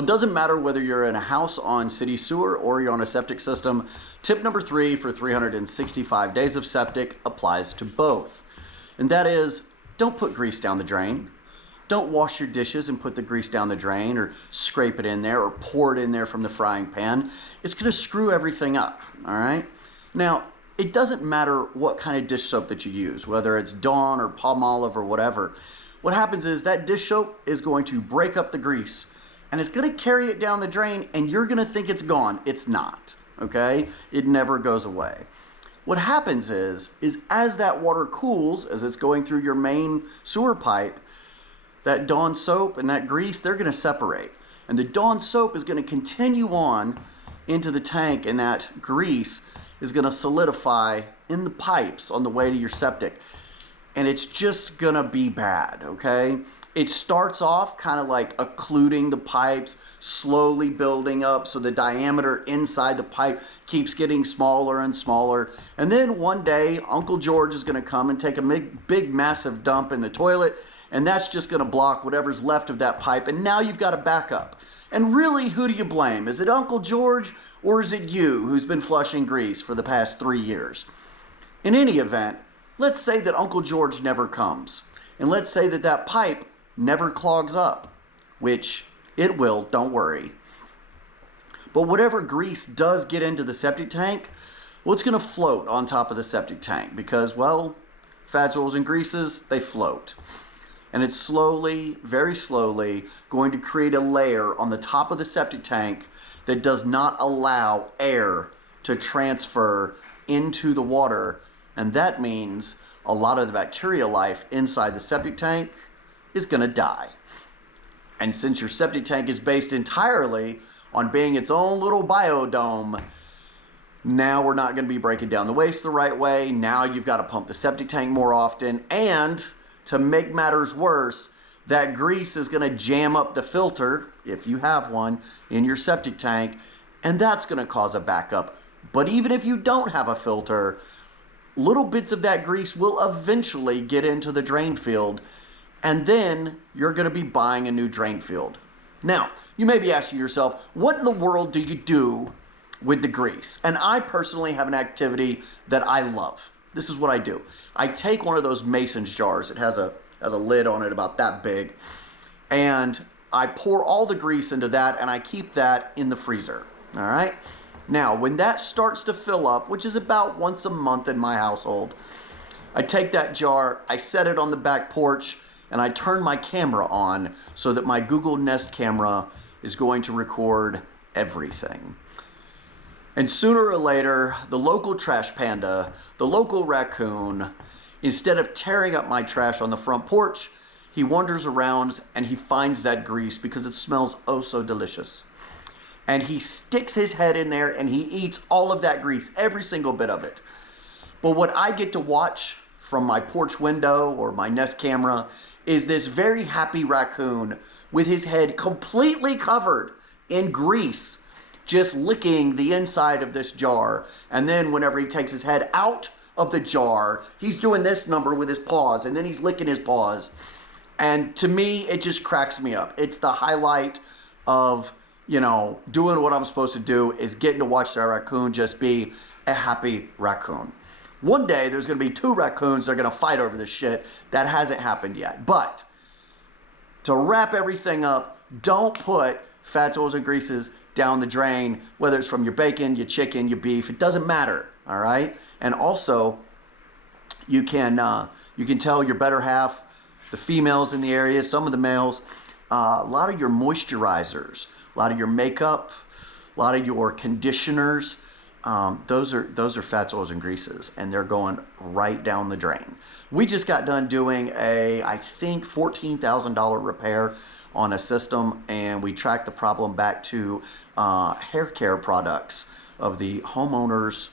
Well, it doesn't matter whether you're in a house on city sewer or you're on a septic system. Tip number 3 for 365 days of septic applies to both. And that is, don't put grease down the drain. Don't wash your dishes and put the grease down the drain or scrape it in there or pour it in there from the frying pan. It's going to screw everything up, all right? Now, it doesn't matter what kind of dish soap that you use, whether it's Dawn or Palmolive or whatever. What happens is that dish soap is going to break up the grease and it's going to carry it down the drain and you're going to think it's gone. It's not, okay? It never goes away. What happens is as that water cools, as it's going through your main sewer pipe, that Dawn soap and that grease, they're going to separate. And the Dawn soap is going to continue on into the tank, and that grease is going to solidify in the pipes on the way to your septic. And it's just going to be bad, okay? It starts off kind of like occluding the pipes, slowly building up so the diameter inside the pipe keeps getting smaller and smaller. And then one day, Uncle George is going to come and take a big massive dump in the toilet, and that's just going to block whatever's left of that pipe, and now you've got a backup. And really, who do you blame? Is it Uncle George, or is it you who's been flushing grease for the past 3 years? In any event, let's say that Uncle George never comes, and let's say that that pipe never clogs up, which it will, don't worry. But whatever grease does get into the septic tank, well, it's going to float on top of the septic tank because, well, fats, oils, and greases, they float. And it's slowly, very slowly, going to create a layer on the top of the septic tank that does not allow air to transfer into the water. And that means a lot of the bacteria life inside the septic tank is going to die. And since your septic tank is based entirely on being its own little biodome, now we're not going to be breaking down the waste the right way. Now you've got to pump the septic tank more often, and to make matters worse, that grease is going to jam up the filter, if you have one, in your septic tank, and that's going to cause a backup. But even if you don't have a filter, little bits of that grease will eventually get into the drain field, and then you're going to be buying a new drain field. Now, you may be asking yourself, what in the world do you do with the grease? And I personally have an activity that I love. This is what I do. I take one of those Mason's jars. It has a lid on it about that big. And I pour all the grease into that and I keep that in the freezer. All right? Now, when that starts to fill up, which is about once a month in my household, I take that jar, I set it on the back porch, and I turn my camera on so that my Google Nest camera is going to record everything. And sooner or later, the local trash panda, the local raccoon, instead of tearing up my trash on the front porch, he wanders around and he finds that grease because it smells oh so delicious. And he sticks his head in there and he eats all of that grease, every single bit of it. But what I get to watch from my porch window or my Nest camera is this very happy raccoon with his head completely covered in grease, just licking the inside of this jar. And then whenever he takes his head out of the jar, he's doing this number with his paws, and then he's licking his paws. And to me, it just cracks me up. It's the highlight of, doing what I'm supposed to do, is getting to watch that raccoon just be a happy raccoon. One day, there's going to be 2 raccoons that are going to fight over this shit. That hasn't happened yet. But to wrap everything up, don't put fats, oils, and greases down the drain, whether it's from your bacon, your chicken, your beef. It doesn't matter, all right? And also, you can tell your better half, the females in the area, some of the males, a lot of your moisturizers, a lot of your makeup, a lot of your conditioners, those are fats, oils, and greases, and they're going right down the drain. We just got done doing I think $14,000 repair on a system, and we tracked the problem back to hair care products of the homeowner's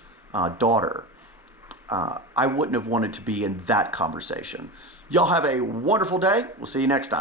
daughter. I wouldn't have wanted to be in that conversation. Y'all have a wonderful day. We'll see you next time.